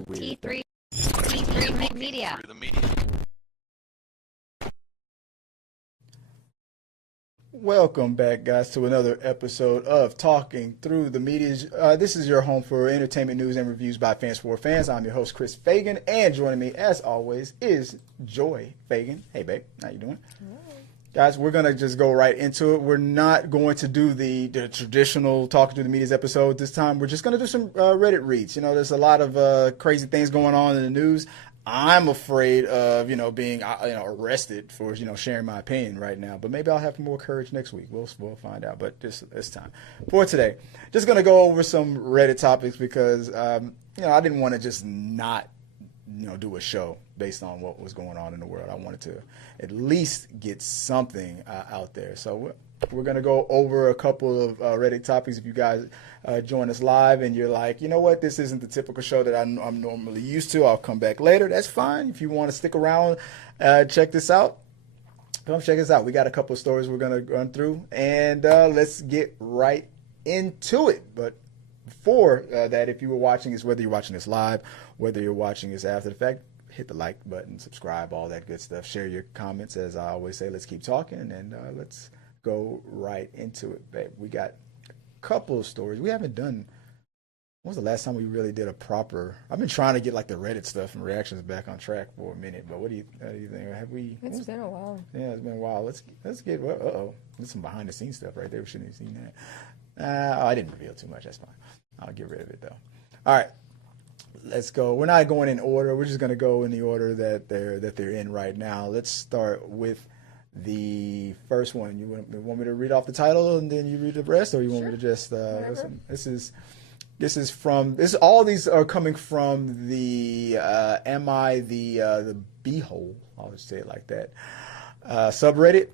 Pretty weird. T3 Media. Welcome back, guys, to another episode of Talking Through the Media. This is your home for entertainment news and reviews by fans for fans. I'm your host, Chris Fagan, and joining me, as always, is Joy Fagan. Hey, babe, how you doing? Guys, we're going to just go right into it. We're not going to do the traditional Talking Through the Media's episode this time. We're just going to do some Reddit reads. You know, there's a lot of crazy things going on in the news. I'm afraid of, being, arrested for, sharing my opinion right now. But maybe I'll have more courage next week. We'll find out. But this time. For today, just going to go over some Reddit topics because, I didn't want to just not, do a show based on what was going on in the world. I wanted to at least get something out there. So we're going to go over a couple of Reddit topics. If you guys join us live and you're like, you know what, this isn't the typical show that I'm normally used to, I'll come back later. That's fine. If you want to stick around, check this out. Come check us out. We got a couple of stories we're going to run through, and let's get right into it. But before that, if you were watching this, whether you're watching this live, whether you're watching this after the fact, hit the like button, subscribe, all that good stuff. Share your comments. As I always say, let's keep talking, and let's go right into it, babe. We got a couple of stories. We haven't done, when was the last time we really did a proper, I've been trying to get like the Reddit stuff and reactions back on track for a minute, but what do you think? Have we? It's been a while. Yeah, it's been a while. Let's get, there's some behind the scenes stuff right there. We shouldn't have seen that. I didn't reveal too much. That's fine. I'll get rid of it though. All right. Let's go. We're not going in order. We're just going to go in the order that they're in right now. Let's start with the first one. You want me to read off the title and then you read the rest, or you want me to just listen? All these are coming from the Am I the Beehole? I'll just say it like that. Subreddit.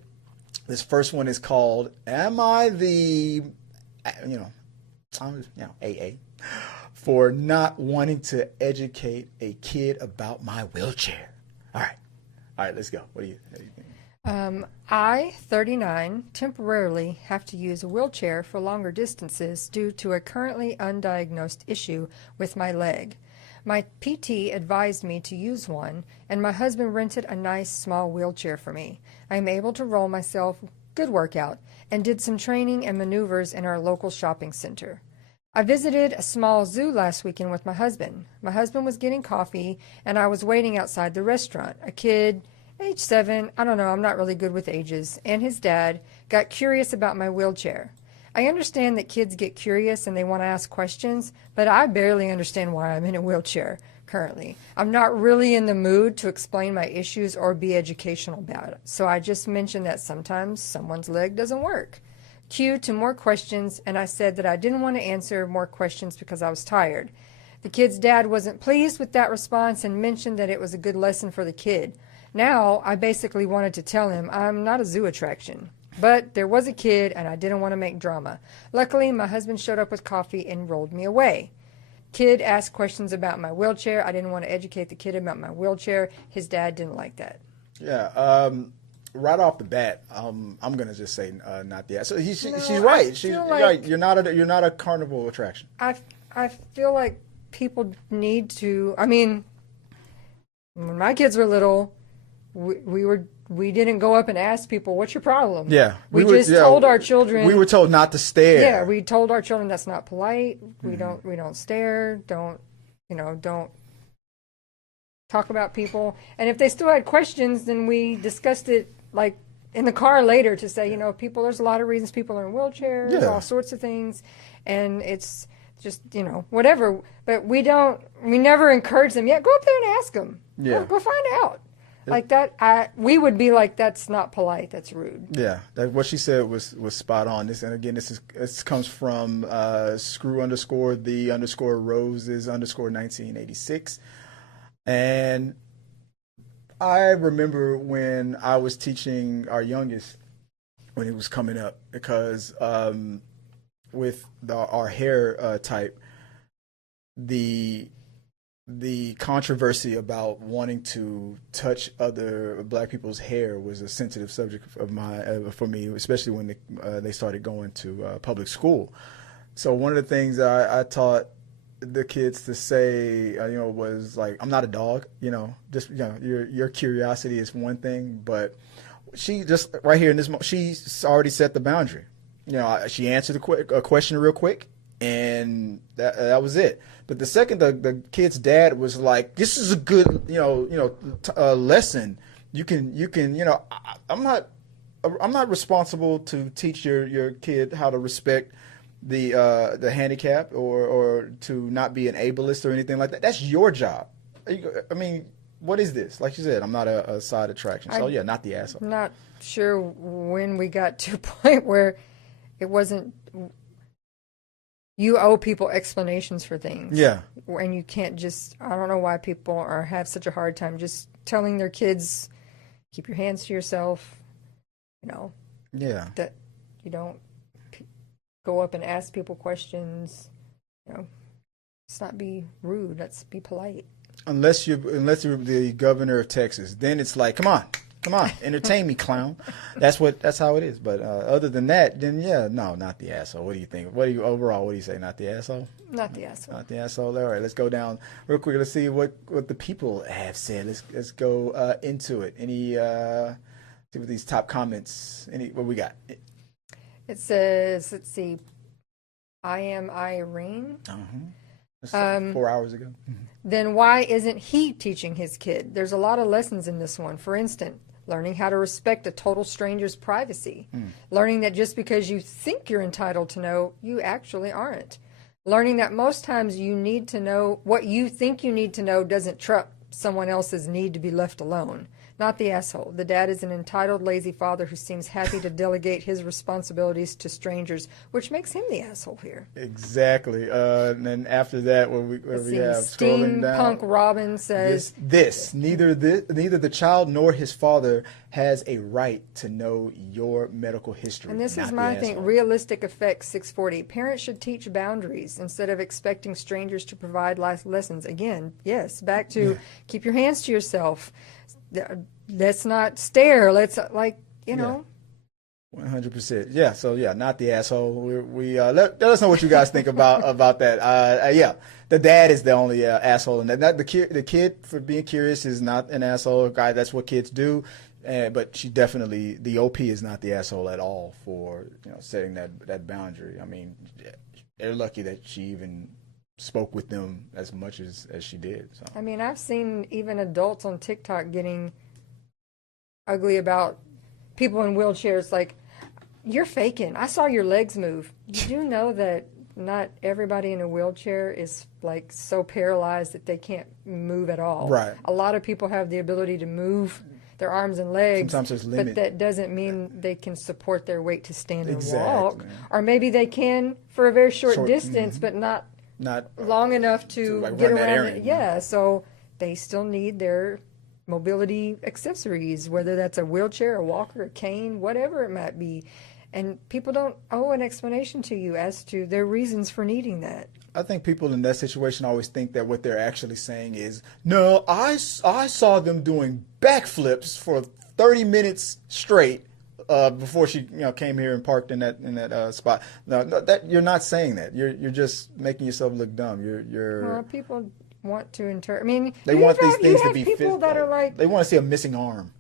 This first one is called Am I the AA for not wanting to educate a kid about my wheelchair. All right, let's go. What do you think? I, 39, temporarily have to use a wheelchair for longer distances due to a currently undiagnosed issue with my leg. My PT advised me to use one, and my husband rented a nice small wheelchair for me. I am able to roll myself, good workout, and did some training and maneuvers in our local shopping center. I visited a small zoo last weekend with my husband. My husband was getting coffee, and I was waiting outside the restaurant. A kid, age 7, I don't know, I'm not really good with ages, and his dad got curious about my wheelchair. I understand that kids get curious and they want to ask questions, but I barely understand why I'm in a wheelchair currently. I'm not really in the mood to explain my issues or be educational about it, so I just mentioned that sometimes someone's leg doesn't work. Cue to more questions, and I said that I didn't want to answer more questions because I was tired. The kid's dad wasn't pleased with that response and mentioned that it was a good lesson for the kid. Now, I basically wanted to tell him I'm not a zoo attraction. But there was a kid, and I didn't want to make drama. Luckily, my husband showed up with coffee and rolled me away. Kid asked questions about my wheelchair. I didn't want to educate the kid about my wheelchair. His dad didn't like that. Yeah, right off the bat, I'm gonna just say not yet. So she's right. She's right. You're not a carnival attraction. I feel like people need to. I mean, when my kids were little, we didn't go up and ask people, "What's your problem?" Yeah, we just told our children. We were told not to stare. Yeah, we told our children that's not polite. We don't stare. Don't talk about people. And if they still had questions, then we discussed it like in the car later to say, people, there's a lot of reasons people are in wheelchairs, all sorts of things, and it's just, whatever. But we never encourage them. Yeah, go up there and ask them. Yeah. Go find out. Like that, we would be like, that's not polite, that's rude. Yeah, what she said was spot on. This comes from screw_the_roses_1986. And I remember when I was teaching our youngest when he was coming up, because with our hair type, the controversy about wanting to touch other black people's hair was a sensitive subject for me, especially when they started going to public school. So one of the things I taught the kids to say, was like, I'm not a dog, just, your curiosity is one thing, but she just right here in this moment, she's already set the boundary. She answered a question real quick, and that was it. But the second the kid's dad was like, this is a good, lesson. You can, I'm not responsible to teach your kid how to respect the handicap or to not be an ableist or anything like that. That's your job. I mean, what is this? Like you said, I'm not a side attraction. So yeah, not the asshole. I'm not sure when we got to a point where it wasn't. You owe people explanations for things. Yeah. And you can't just. I don't know why people have such a hard time just telling their kids, keep your hands to yourself. Yeah. That you don't go up and ask people questions. Let's not be rude. Let's be polite. Unless you're the governor of Texas, then it's like, come on, entertain me, clown. That's how it is. But other than that, then yeah, no, not the asshole. What do you think? What do you say? Not the asshole? Not the asshole. Not the asshole. All right, let's go down real quick. Let's see what the people have said. Let's go into it. Any see what these top comments. What we got? It says, let's see, I am Irene. That's 4 hours ago. Then why isn't he teaching his kid? There's a lot of lessons in this one. For instance, learning how to respect a total stranger's privacy. Learning that just because you think you're entitled to know, you actually aren't. Learning that most times you need to know what you think you need to know doesn't trump someone else's need to be left alone. Not the asshole. The dad is an entitled, lazy father who seems happy to delegate his responsibilities to strangers, which makes him the asshole here. Exactly. And then after that, what we have scrolling down, Steampunk Robin says neither the child nor his father has a right to know your medical history. And this is my thing. Realistic Effects 640. Parents should teach boundaries instead of expecting strangers to provide life lessons. Again, yes, back to keep your hands to yourself. Let's not stare. Let's 100%. Yeah. So yeah, not the asshole. We let us know what you guys think about that. Yeah, the dad is the only asshole, and that the kid for being curious is not an asshole. Guy, that's what kids do. But she definitely, the OP is not the asshole at all for setting that boundary. I mean, they're lucky that she even spoke with them as much as she did. So. I mean, I've seen even adults on TikTok getting ugly about people in wheelchairs. Like, you're faking. I saw your legs move. Did you know that not everybody in a wheelchair is like so paralyzed that they can't move at all? Right. A lot of people have the ability to move their arms and legs. Sometimes there's limit. But that doesn't mean they can support their weight to stand and Exactly. walk. Or maybe they can for a very short distance, but not long enough to get around it. Yeah, so they still need their mobility accessories, whether that's a wheelchair, a walker, a cane, whatever it might be. And people don't owe an explanation to you as to their reasons for needing that. I think people in that situation always think that what they're actually saying is, no, I saw them doing backflips for 30 minutes straight before she came here and parked in that spot. No, that you're not saying that. You're just making yourself look dumb. You're people want to interpret. I mean, they want these things to be people that are like, they want to see a missing arm.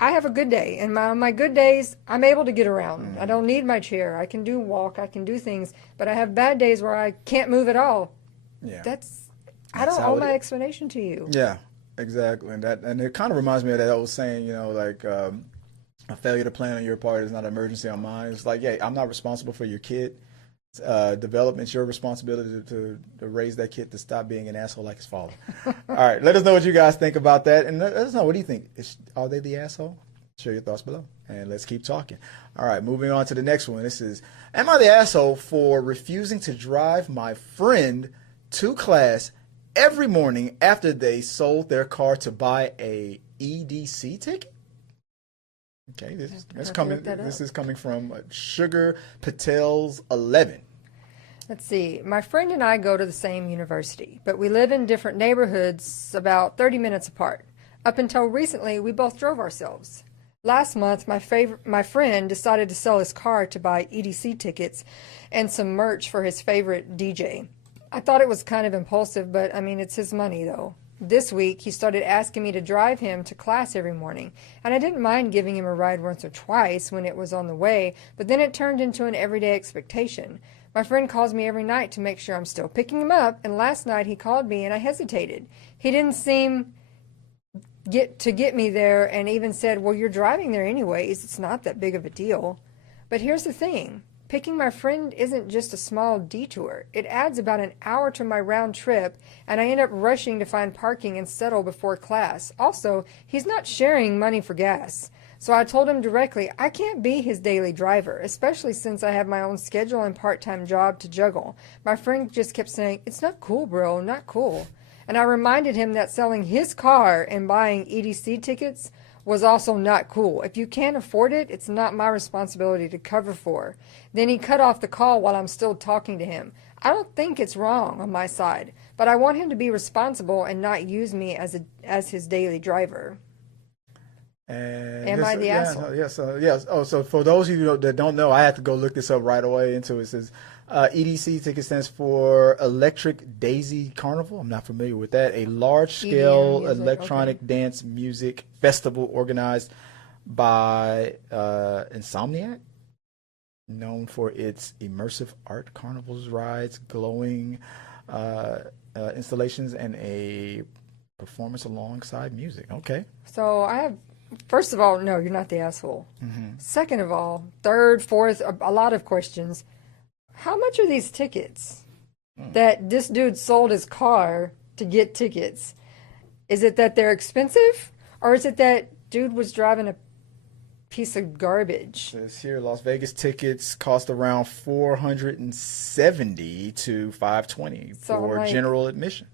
I have a good day, and on my good days, I'm able to get around. I don't need my chair. I can walk. I can do things. But I have bad days where I can't move at all. Yeah, I don't owe my explanation to you. Yeah, exactly. And it kind of reminds me of that old saying, like a failure to plan on your part is not an emergency on mine. It's like, yeah, I'm not responsible for your kid. Development's your responsibility to raise that kid to stop being an asshole like his father. All right, let us know what you guys think about that, and let us know, what do you think? Are they the asshole? Share your thoughts below, and let's keep talking. All right, moving on to the next one. This is, am I the asshole for refusing to drive my friend to class every morning after they sold their car to buy a EDC ticket? Okay, this is coming from Sugar Patel's 11. Let's see. My friend and I go to the same university, but we live in different neighborhoods about 30 minutes apart. Up until recently, we both drove ourselves. Last month, my friend decided to sell his car to buy EDC tickets and some merch for his favorite DJ. I thought it was kind of impulsive, but I mean, it's his money though. This week, he started asking me to drive him to class every morning, and I didn't mind giving him a ride once or twice when it was on the way, but then it turned into an everyday expectation. My friend calls me every night to make sure I'm still picking him up, and last night he called me and I hesitated. He didn't seem to get me there and even said, well, you're driving there anyways. It's not that big of a deal. But here's the thing. Picking my friend isn't just a small detour. It adds about an hour to my round trip, and I end up rushing to find parking and settle before class. Also, he's not sharing money for gas. So I told him directly, I can't be his daily driver, especially since I have my own schedule and part-time job to juggle. My friend just kept saying, it's not cool, bro, not cool. And I reminded him that selling his car and buying EDC tickets was also not cool. If you can't afford it, it's not my responsibility to cover for. Then he cut off the call while I'm still talking to him. I don't think it's wrong on my side, but I want him to be responsible and not use me as his daily driver. And Am I the asshole? Yes. Oh, so for those of you that don't know, I had to go look this up right away. Into it. It says EDC ticket stands for Electric Daisy Carnival. I'm not familiar with that. A large-scale electronic dance music festival organized by Insomniac, known for its immersive art carnivals, rides, glowing installations, and a performance alongside music. Okay. So I have, first of all, no, you're not the asshole. Mm-hmm. Second of all, third, fourth, a lot of questions. How much are these tickets that this dude sold his car to get tickets? Is it that they're expensive, or is it that dude was driving a piece of garbage? It says here, Las Vegas tickets cost around $470 to $520 for general admission.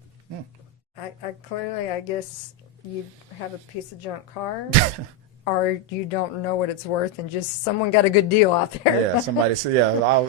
I clearly, I guess you have a piece of junk car. Or you don't know what it's worth, and just someone got a good deal out there. Yeah, somebody said, I'll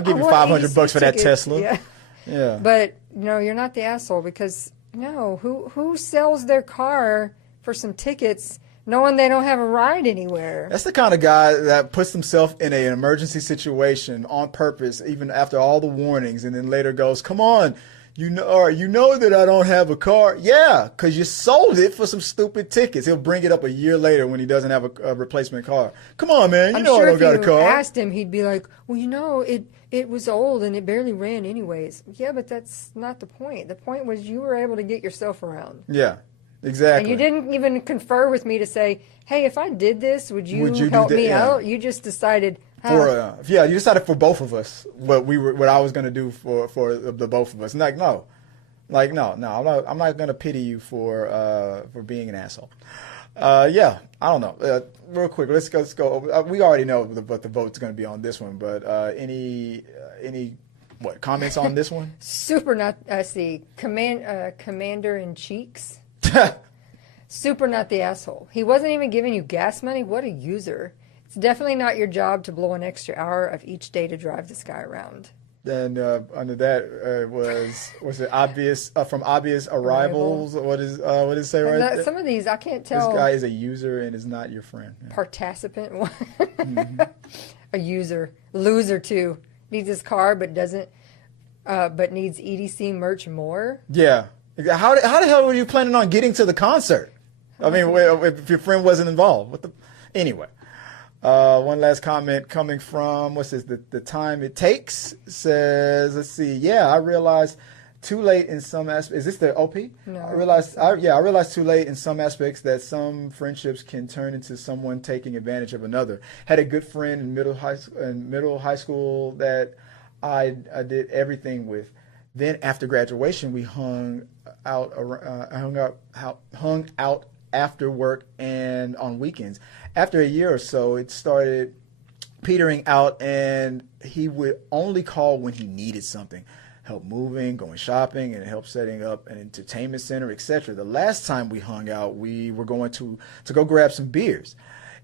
give you $500 for that Tesla. Yeah. But no, you're not the asshole, because no, who sells their car for some tickets knowing they don't have a ride anywhere? That's the kind of guy that puts himself in an emergency situation on purpose, even after all the warnings, and then later goes, "Come on. You know that I don't have a car." Yeah, because you sold it for some stupid tickets. He'll bring it up a year later when he doesn't have a replacement car. Come on, man. You know I don't got a car. If you asked him, he'd be like, well, it was old and it barely ran anyways. Yeah, but that's not the point. The point was you were able to get yourself around. Yeah, exactly. And you didn't even confer with me to say, hey, if I did this, would you help me out? You just decided... you decided for both of us what I was going to do for the both of us. And no, I'm not going to pity you for being an asshole. I don't know. Real quick, let's go. We already know what the vote's going to be on this one, but any comments on this one? Super not. Commander in Cheeks. Super not the asshole. He wasn't even giving you gas money. What a user. It's definitely not your job to blow an extra hour of each day to drive this guy around. Then under that was it obvious from obvious arrivals? What does it say right there? Some of these I can't tell. This guy is a user and is not your friend. Yeah. Participant, mm-hmm. A user, loser too. Needs his car but doesn't, but needs EDC merch more. Yeah. How the hell were you planning on getting to the concert? I mean, if your friend wasn't involved. Anyway. One last comment coming from, what's this, the time it takes, says, let's see, I realized too late in some aspects, is this the OP? No. I realized too late in some aspects that some friendships can turn into someone taking advantage of another. Had a good friend in middle high school that I did everything with. Then after graduation, we hung out after work and on weekends. After a year or so, it started petering out, and he would only call when he needed something. Help moving, going shopping, and help setting up an entertainment center, etc. The last time we hung out, we were going to go grab some beers.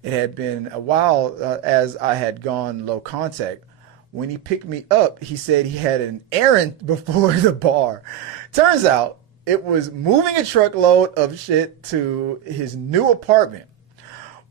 It had been a while as I had gone low contact. When he picked me up, he said he had an errand before the bar. Turns out it was moving a truckload of shit to his new apartment.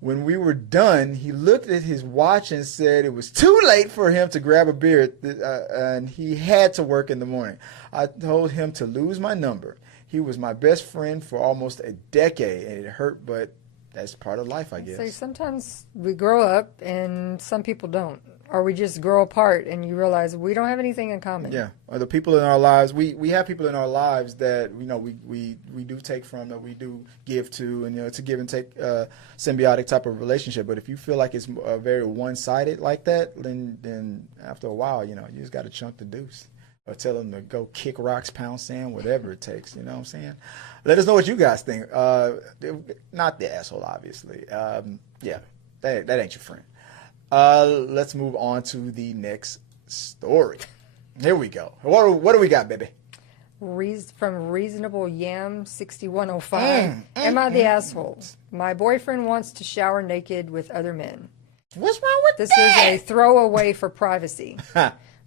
When we were done, he looked at his watch and said it was too late for him to grab a beer, and he had to work in the morning. I told him to lose my number. He was my best friend for almost a decade, and it hurt, but that's part of life, I guess. So sometimes we grow up and some people don't. Or we just grow apart and you realize we don't have anything in common. Yeah. Or the people in our lives, we have people in our lives that, we do take from, that we do give to, and, it's a give and take symbiotic type of relationship. But if you feel like it's very one-sided like that, then after a while, you just got to chunk the deuce. Or tell them to go kick rocks, pound sand, whatever it takes. You know what I'm saying? Let us know what you guys think. Not the asshole, obviously. Yeah, that ain't your friend. Let's move on to the next story. Here we go. What do we got, baby? From Reasonable Yam 6105. Am I the asshole? My boyfriend wants to shower naked with other men. What's wrong with this? This is a throwaway for privacy.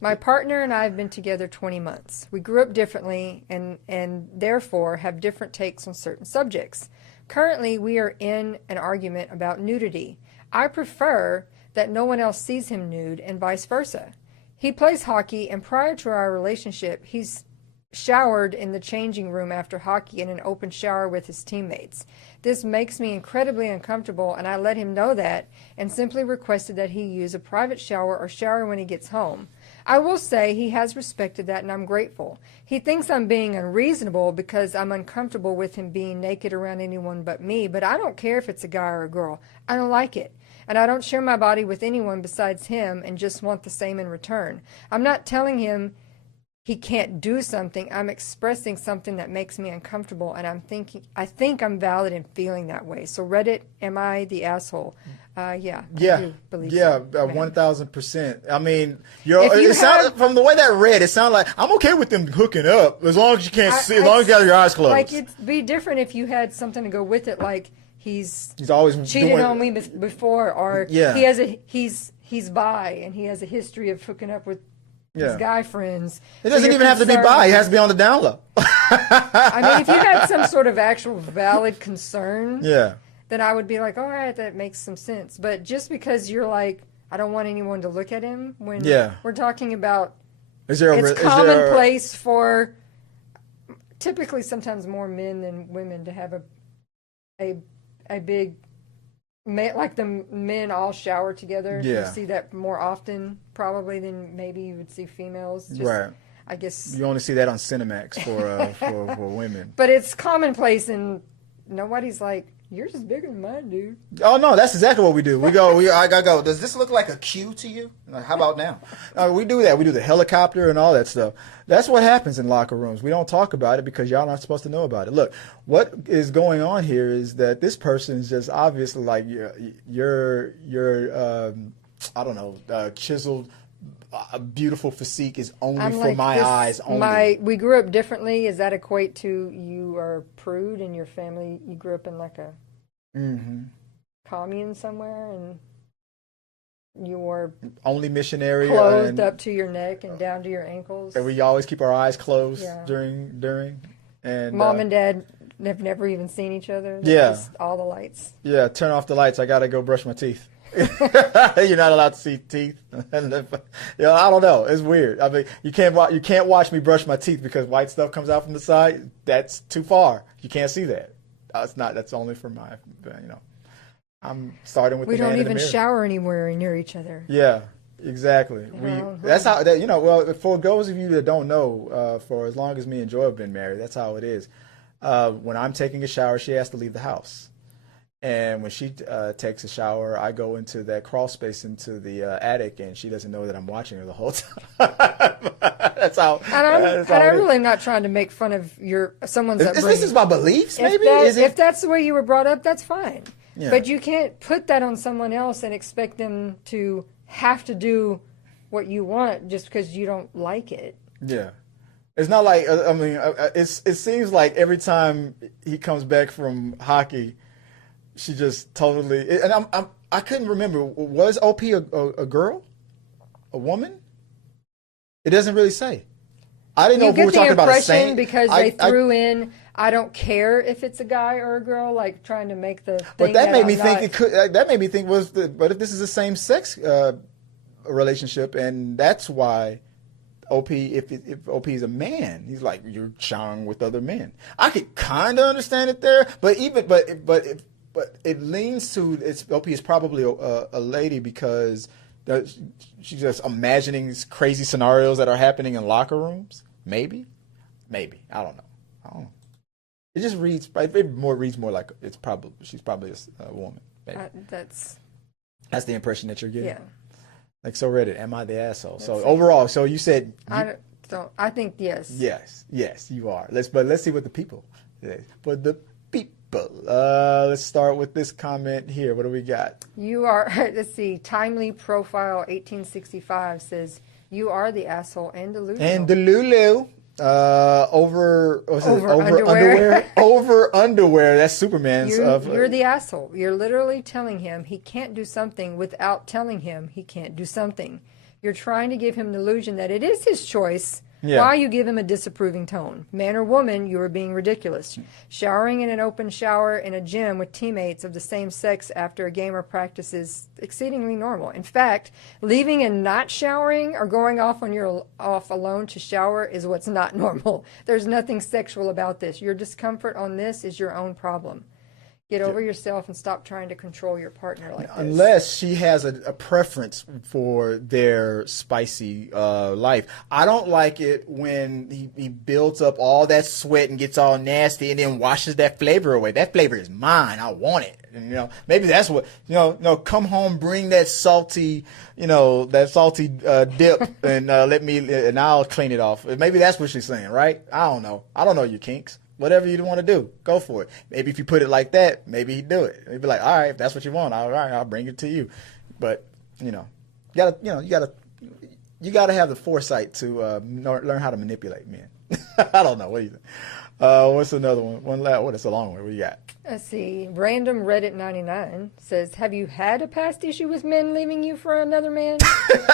My partner and I have been together 20 months. We grew up differently and therefore have different takes on certain subjects. Currently, we are in an argument about nudity. I prefer that no one else sees him nude and vice versa. He plays hockey, and prior to our relationship, he's showered in the changing room after hockey in an open shower with his teammates. This makes me incredibly uncomfortable, and I let him know that and simply requested that he use a private shower or shower when he gets home. I will say he has respected that, and I'm grateful. He thinks I'm being unreasonable because I'm uncomfortable with him being naked around anyone but me, but I don't care if it's a guy or a girl. I don't like it. And I don't share my body with anyone besides him and just want the same in return. I'm not telling him he can't do something. I'm expressing something that makes me uncomfortable, and I think I'm valid in feeling that way. So Reddit, am I the asshole? Yeah. I do believe so. 1,000%. I mean, from the way that read, it sounded like I'm okay with them hooking up as long as you can't see, as long as you got your eyes closed. Like it'd be different if you had something to go with it, like he's always cheated on me before, or he's bi and he has a history of hooking up with his guy friends. It doesn't even have to be bi. He has to be on the down low. I mean, if you had some sort of actual valid concern, then I would be like, all right, that makes some sense. But just because you're like, I don't want anyone to look at him, when we're talking about, it's commonplace for typically sometimes more men than women to have a big, like the men all shower together. You see that more often probably than maybe you would see females. Right. I guess you only see that on Cinemax for women. But it's commonplace, and nobody's like, yours is bigger than mine, dude. Oh no, that's exactly what we do. I gotta go. Does this look like a cue to you? Like, how about now? We do that. We do the helicopter and all that stuff. That's what happens in locker rooms. We don't talk about it because y'all aren't supposed to know about it. Look, what is going on here is that this person is just obviously like your I don't know, chiseled, beautiful physique is only for my eyes only. We grew up differently. Does that equate to you are a prude in your family? You grew up in like a commune somewhere, and you were only missionary, clothed up to your neck and down to your ankles. And we always keep our eyes closed during. And mom and dad have never even seen each other. Just all the lights. Yeah, turn off the lights. I gotta go brush my teeth. You're not allowed to see teeth. I don't know. It's weird. I mean, you can't watch me brush my teeth because white stuff comes out from the side. That's too far. You can't see that. That's only for my. I'm starting with. We the man don't in the even mirror. Shower anywhere near each other. Yeah, exactly. That's how that. Well, for those of you that don't know, for as long as me and Joy have been married, that's how it is. When I'm taking a shower, she has to leave the house. And when she takes a shower, I go into that crawl space into the attic, and she doesn't know that I'm watching her the whole time. That's how. And I'm really not trying to make fun of someone's upbringing. This is my beliefs, maybe. If that's the way you were brought up, that's fine. Yeah. But you can't put that on someone else and expect them to have to do what you want just because you don't like it. Yeah. It's not like it seems like every time he comes back from hockey, she just totally, and I couldn't remember, was OP a girl, a woman? It doesn't really say. I didn't know if we were talking about a saint. Because they threw in I don't care if it's a guy or a girl, like trying to make the thing. But that made me I'm think not- it could. That made me think but if this is a same sex relationship, and that's why OP, if OP is a man, he's like, you're showering with other men. I could kind of understand it there, but it leans to OP is probably a lady because she's just imagining these crazy scenarios that are happening in locker rooms. Maybe I don't know. It just reads. It reads more like she's probably a woman. Maybe. That's That's the impression that you're getting. yeah. Like, so Reddit, am I the asshole? So That's it. overall, so you said I think yes. yes, you are. Let's see what the people say. For the people, let's start with this comment here. What do we got? You are. Let's see. Timely profile 1865 says you are the asshole and delusional. And the Lulu. Over underwear. Over underwear. That's Superman's. You're the asshole. You're literally telling him he can't do something without telling him he can't do something. You're trying to give him the illusion that it is his choice. Yeah. While you give him a disapproving tone. Man or woman, you are being ridiculous. Showering in an open shower in a gym with teammates of the same sex after a game or practice is exceedingly normal. In fact, leaving and not showering or going off alone to shower is what's not normal. There's nothing sexual about this. Your discomfort on this is your own problem. Get over yourself and stop trying to control your partner like this. Unless she has a preference for their spicy life. I don't like it when he builds up all that sweat and gets all nasty and then washes that flavor away. That flavor is mine. I want it. And, maybe that's what, come home, bring that salty, dip and and I'll clean it off. Maybe that's what she's saying, right? I don't know. I don't know your kinks. Whatever you want to do, go for it. Maybe if you put it like that, maybe he'd do it. He'd be like, all right, if that's what you want, all right, I'll bring it to you. But, you gotta have the foresight to learn how to manipulate men. I don't know. What do you think? What's another one? It's a long one. What you got? Let's see. Random Reddit 99 says, have you had a past issue with men leaving you for another man?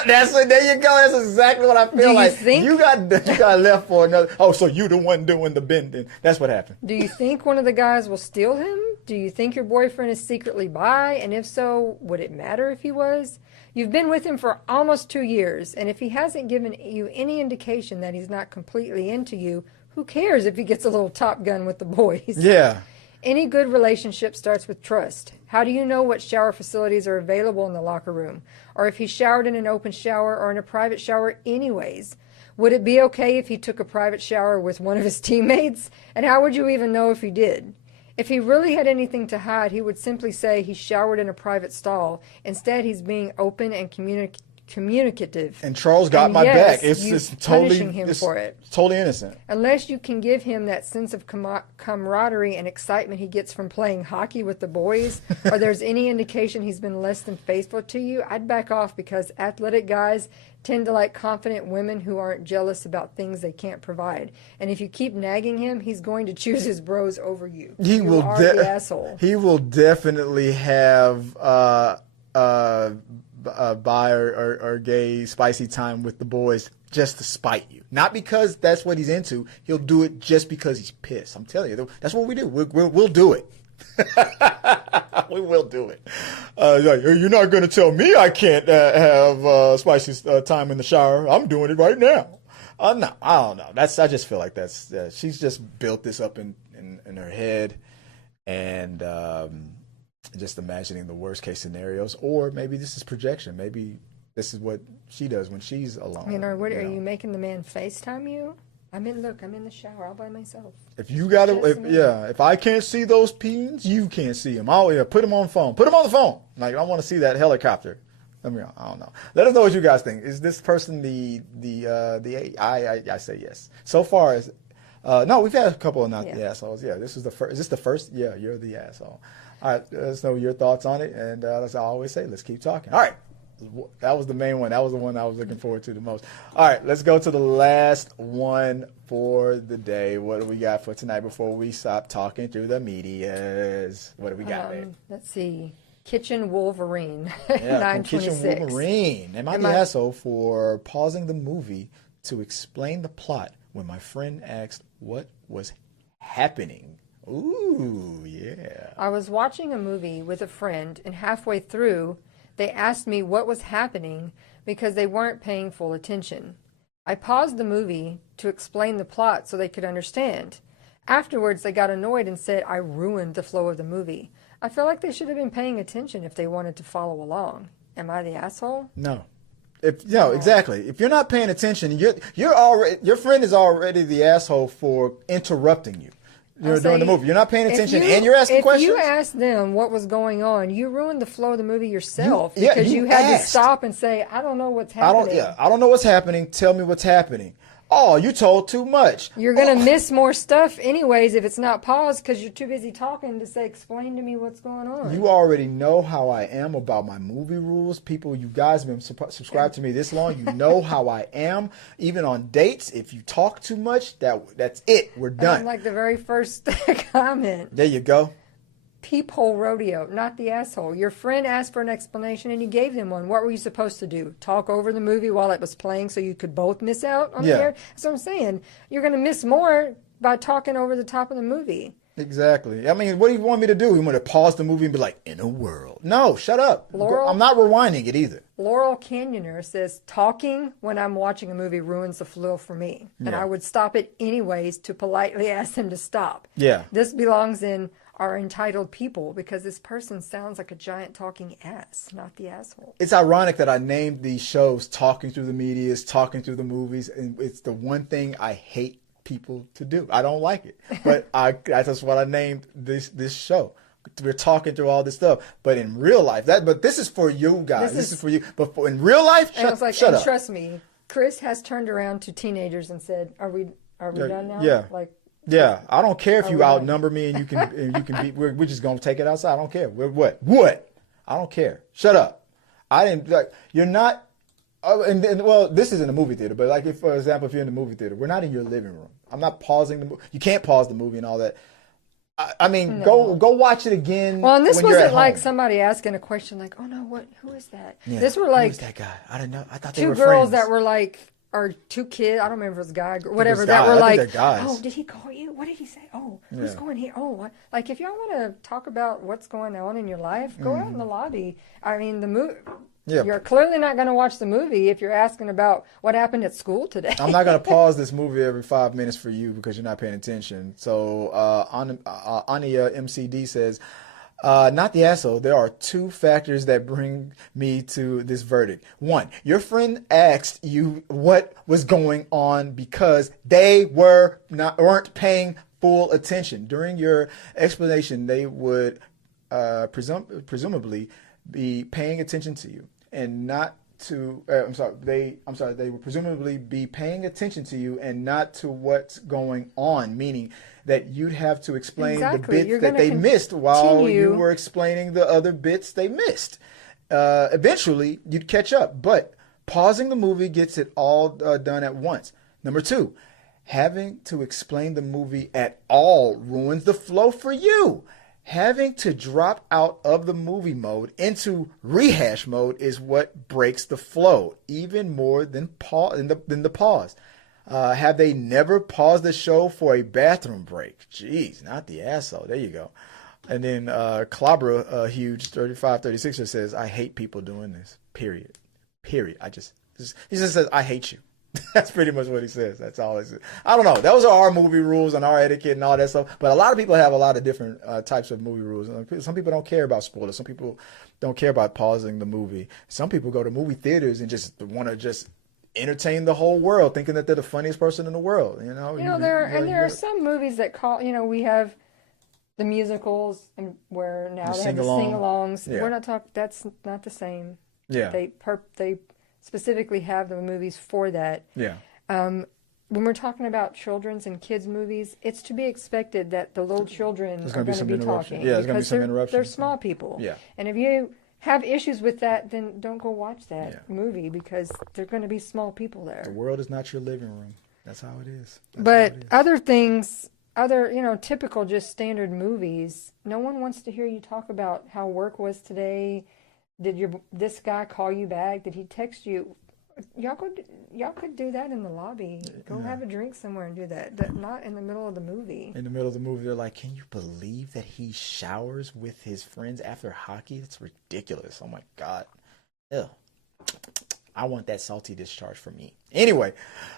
There you go. That's exactly what I feel like. Think? You got left for another. Oh, so you the one doing the bending. That's what happened. Do you think one of the guys will steal him? Do you think your boyfriend is secretly bi? And if so, would it matter if he was? You've been with him for almost 2 years, and if he hasn't given you any indication that he's not completely into you, who cares if he gets a little Top Gun with the boys? Yeah. Any good relationship starts with trust. How do you know what shower facilities are available in the locker room? Or if he showered in an open shower or in a private shower anyways? Would it be okay if he took a private shower with one of his teammates? And how would you even know if he did? If he really had anything to hide, he would simply say he showered in a private stall. Instead, he's being open and communicative. And Charles got my back. It's totally punishing him for it. Totally innocent. Unless you can give him that sense of camaraderie and excitement he gets from playing hockey with the boys, or there's any indication he's been less than faithful to you, I'd back off, because athletic guys tend to like confident women who aren't jealous about things they can't provide. And if you keep nagging him, he's going to choose his bros over you. You are the asshole. He will definitely have bi or gay spicy time with the boys just to spite you. Not because that's what he's into. He'll do it just because he's pissed. I'm telling you, that's what we do. We'll do it. We will do it. You're not going to tell me I can't have spicy time in the shower. I'm doing it right now. No, I don't know. I just feel like she's just built this up in her head, and just imagining the worst case scenarios. Or maybe this is projection. Maybe this is what she does when she's alone. Are you making the man FaceTime you? I'm in the shower all by myself. If I can't see those peens, you can't see them. Put them on the phone. Put them on the phone. Like, I want to see that helicopter. I don't know. Let us know what you guys think. Is this person the I say yes. So far no, we've had a couple of the assholes. Yeah, this is the first. Is this the first? Yeah, you're the asshole. All right, let us know your thoughts on it, and as I always say, let's keep talking. All right. That was the main one. That was the one I was looking forward to the most. All right, let's go to the last one for the day. What do we got for tonight before we stop talking through the medias? What do we got, babe? Let's see. Kitchen Wolverine, yeah, 926. Kitchen Wolverine. Am I the asshole for pausing the movie to explain the plot when my friend asked what was happening? Ooh, yeah. I was watching a movie with a friend, and halfway through, they asked me what was happening because they weren't paying full attention. I paused the movie to explain the plot so they could understand. Afterwards, they got annoyed and said I ruined the flow of the movie. I feel like they should have been paying attention if they wanted to follow along. Am I the asshole? No. Exactly. If you're not paying attention, your friend is already the asshole for interrupting you. During the movie, you're not paying attention, and you're asking questions. If you asked them what was going on, you ruined the flow of the movie yourself You because you had asked. to stop and say, "I don't know what's happening." I don't know what's happening. Tell me what's happening. Oh, you told too much. You're going to miss more stuff anyways if it's not paused because you're too busy talking to say, explain to me what's going on. You already know how I am about my movie rules. People, you guys have been subscribed to me this long. You know how I am. Even on dates, if you talk too much, that's it. We're done. Like the very first comment. There you go. Peephole rodeo, not the asshole. Your friend asked for an explanation and you gave them one. What were you supposed to do? Talk over the movie while it was playing so you could both miss out on the air? That's what I'm saying. You're going to miss more by talking over the top of the movie. Exactly. I mean, what do you want me to do? You want to pause the movie and be like, in a world? No, shut up. Laurel, I'm not rewinding it either. Laurel Canyoner says, talking when I'm watching a movie ruins the flow for me. And I would stop it anyways to politely ask them to stop. Yeah. This belongs in are entitled people because this person sounds like a giant talking ass, not the asshole. It's ironic that I named these shows Talking Through the Medias, Talking Through the Movies, and it's the one thing I hate people to do. I don't like it. But that's what I named this show. We're talking through all this stuff. But in real life, but this is for you guys. This is for you. But in real life, shut up. Trust me, Chris has turned around to teenagers and said, Are we done now? Yeah. Yeah, I don't care if you outnumber me and you can beat. We're just gonna take it outside. I don't care. What? I don't care. Shut up. I didn't. You're not. Well, this is in a movie theater, but like, for example, if you're in the movie theater, we're not in your living room. I'm not pausing the movie. You can't pause the movie and all that. I mean, no. go watch it again. Well, and this wasn't like home. Somebody asking a question like, "Oh no, who is that?" Yeah. This were like, who's that guy? I didn't know. I thought they two were girls friends. that were like. Or two kids, I don't remember if it was a guy or whatever, guys. that were I think like, they're guys. oh, did he call you? What did he say? Oh, who's going here? Oh, what? Like, if y'all want to talk about what's going on in your life, go out in the lobby. I mean, the movie. Yeah. You're clearly not going to watch the movie if you're asking about what happened at school today. I'm not going to pause this movie every 5 minutes for you because you're not paying attention. So, Ania MCD says, not the asshole. There are two factors that bring me to this verdict. One, your friend asked you what was going on because they weren't paying full attention. During your explanation, they would presumably be paying attention to you and not to. They would presumably be paying attention to you and not to what's going on. Meaning that you'd have to explain the bits that they missed while you were explaining the other bits they missed. Eventually, you'd catch up, but pausing the movie gets it all done at once. Number two, having to explain the movie at all ruins the flow for you. Having to drop out of the movie mode into rehash mode is what breaks the flow, even more than the pause. Have they never paused the show for a bathroom break? Jeez, not the asshole. There you go. And then Clobra Huge 3536 says, I hate people doing this. Period. He just says, I hate you. That's pretty much what he says. That's all he says. I don't know. Those are our movie rules and our etiquette and all that stuff. But a lot of people have a lot of different types of movie rules. Some people don't care about spoilers. Some people don't care about pausing the movie. Some people go to movie theaters and just want to just entertain the whole world, thinking that they're the funniest person in the world. There are some movies that we have the musicals and where now they have the sing-alongs. Yeah. We're not talking. That's not the same. Yeah. They specifically have the movies for that. Yeah. When we're talking about children's and kids movies, it's to be expected that the little children are going to be talking. Yeah, there's going to be some interruptions. They're small people. Yeah. And if you have issues with that, then don't go watch that movie because they're going to be small people there. The world is not your living room. That's how it is. Other things, typical just standard movies, no one wants to hear you talk about how work was today. Did this guy call you back? Did he text you? y'all could do that in the lobby. Go have a drink somewhere and do that. Not in the middle of the movie. In the middle of the movie, they're like, "Can you believe that he showers with his friends after hockey? That's ridiculous. Oh my God. Ew. I want that salty discharge for me." Anyway,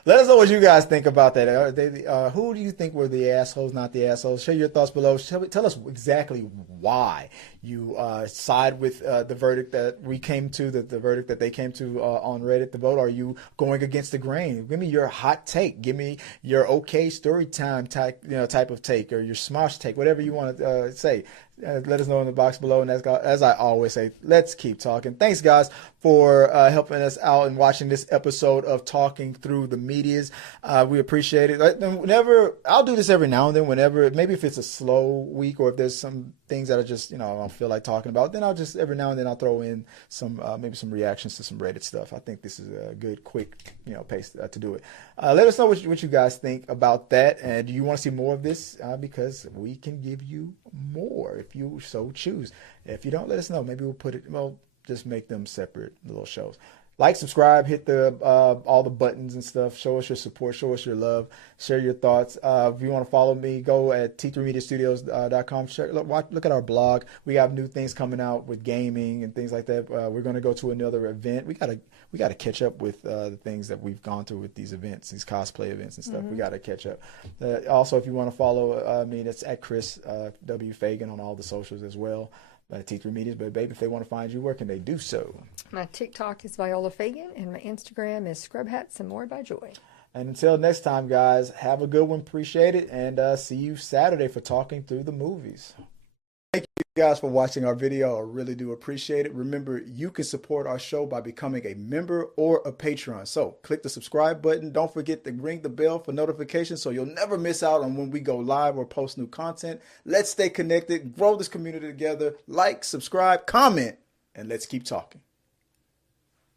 let us know what you guys think about that. Who do you think were the assholes, not the assholes? Share your thoughts below. Tell us exactly why you side with the verdict that we came to, the verdict that they came to on Reddit, the vote. Are you going against the grain? Give me your hot take. Give me your okay story time type of take, or your smosh take, whatever you want to say. Let us know in the box below. And as I always say, let's keep talking. Thanks, guys, for helping us out and watching this episode of Talking Through the Medias. We appreciate it. I'll do this every now and then, whenever, maybe if it's a slow week or if there's some things that I just, I don't feel like talking about, then I'll just every now and then I'll throw in some maybe some reactions to some Reddit stuff. I think this is a good, quick, pace to do it. Let us know what you guys think about that. And do you want to see more of this? Because we can give you more if you so choose. If you don't, let us know. Maybe we'll just make them separate little shows. Like, subscribe, hit the all the buttons and stuff. Show us your support. Show us your love. Share your thoughts. If you want to follow me, go at t3mediastudios.com. Look at our blog. We have new things coming out with gaming and things like that. We're going to go to another event. We gotta catch up with the things that we've gone through with these events, these cosplay events and stuff. Mm-hmm. We got to catch up. Also, if you want to follow me, it's at Chris W. Fagan on all the socials as well. T3 Medias, but baby, if they want to find you, where can they do so? My TikTok is Viola Fagan, and my Instagram is Scrub Hats and More by Joy. And until next time, guys, have a good one. Appreciate it, and see you Saturday for Talking Through the Movies. Thank you guys for watching our video. I really do appreciate it. Remember, you can support our show by becoming a member or a patron. So click the subscribe button. Don't forget to ring the bell for notifications so you'll never miss out on when we go live or post new content. Let's stay connected, grow this community together. Like, subscribe, comment, and let's keep talking.